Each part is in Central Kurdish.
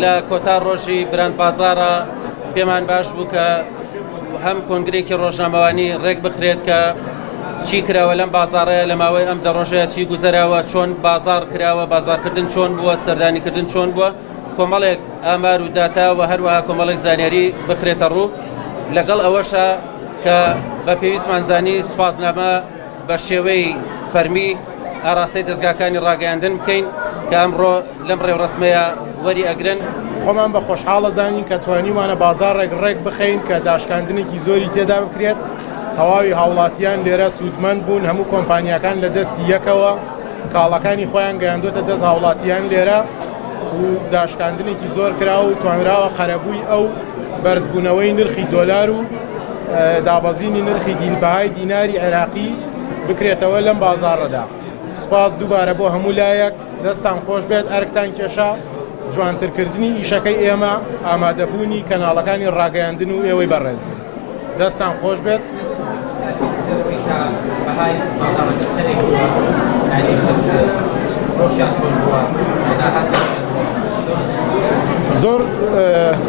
لە کۆتا ڕۆژی براند بازارە پێمان باش بوو کە هەم کۆنگرێکی ڕۆژنامەوانی ڕێک بخرێت کە چی کراوە لەم بازارەیە لە ماوەی ئەم دەڕۆژەیە چی گوزەراوە، چۆن بازار کراوە، بازارکردن چۆن بووە، سەردانیکردن چۆن بووە، کۆمەڵێک ئامار و داتا و هەروەها کۆمەڵێک زانیاری بخرێتە ڕوو. لەگەڵ ئەوەشە کە بە پێویستمان زانی سوپاسنامە بە شێوەی فەرمی ئاراستەی دەستگاکانی ڕاگەیاندن بکەین کە ئەمڕۆ لەم ڕێوڕسمەیە وەری ئەگرن. خۆمان بە خۆشحاڵە زانین کە توانیمانە بازارێک ڕێک بخەین کە داشکاندنێکی زۆری تێدا بکرێت. تەواوی هاوڵاتیان لێرە سوودمەند بوون، هەموو کۆمپانیەکان لە دەستی یەکەوە کاڵەکانی خۆیان گەیاندۆتە دەست هاوڵاتیان لێرە و داشکاندنێکی زۆر کراوە و توانراوە قەرەبووی ئەو بەرزبوونەوەی نرخی دۆلار و دابەزینی نرخی بەهای دیناری عێراقی بکرێتەوە لەم بازاڕەدا. سوپاس دووبارە بۆ هەموو لایەک، دەستان خۆش بێت، ئەرکتان کێشا. جوانترکردنی ئیشەکەی ئێمە ئامادەبوونی کەناڵەکانی ڕاگەیاندن و ئێوەی بەڕێز بن. دەستان خۆش بێت. زۆر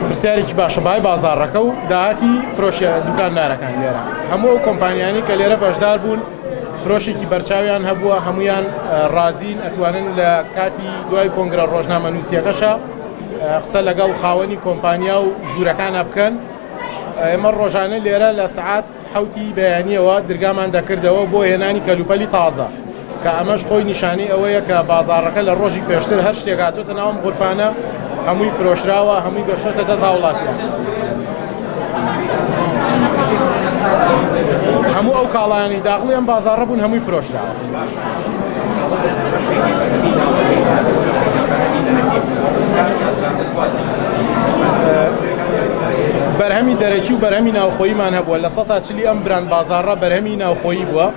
پرسیارێکی باشە بای بازاڕەکە و داهاتی فرۆشی دوکاندارەکان لێرە. هەموو ئەو کۆمپانیانی کە لێرە بەشدار بوون فرۆشێکی بەرچاویان هەبووە، هەمویان ڕازین، ئەتوانن لە کاتی دوای کۆنگرە ڕۆژنامە نووسیەکەشە قسە لەگەڵ خاوەنی کۆمپانیا و ژوورەکانە بکەن. ئێمە ڕۆژانە لێرە لە سەعات حوتی بەیانیەوە دەرگامان دەکردەوە بۆ هێنانی کەلوپەلی تازە کە ئەمەش خۆی نیشانەی ئەوەیە کە بازاڕەکە لە ڕۆژی پێشتر هەر شتێک هاتوۆتە ناوم غورفانە، هەمووی فرۆشراوە، هەمووی گەشتۆتە دەست هاوڵاتیان. هەموو ئەو کاڵایانی داخڵی ئەم بازاڕە بوون هەمووی فرۆشراوە. بەرهەمی دەرەکی و بەرهەمی ناوخۆییمان هەبووە لە 140 ئەم براند بازاڕە بەرهەمی ناوخۆیی بووە،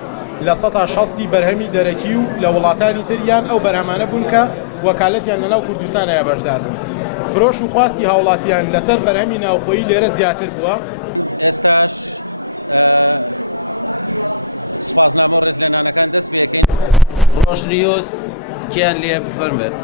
لە 160 بەرهەمی دەرەکی و لە وڵاتانی تریان ئەو بەرهەمانە بوون کە وەکالەتیان لەناو کوردستانەیە بەشدار بوون. فرۆش و خواستی هاوڵاتیان لەسەر بەرهەمی ناوخۆیی لێرە زیاتر بووە. ڕۆژنیوز کیان لێ بفەرمێت.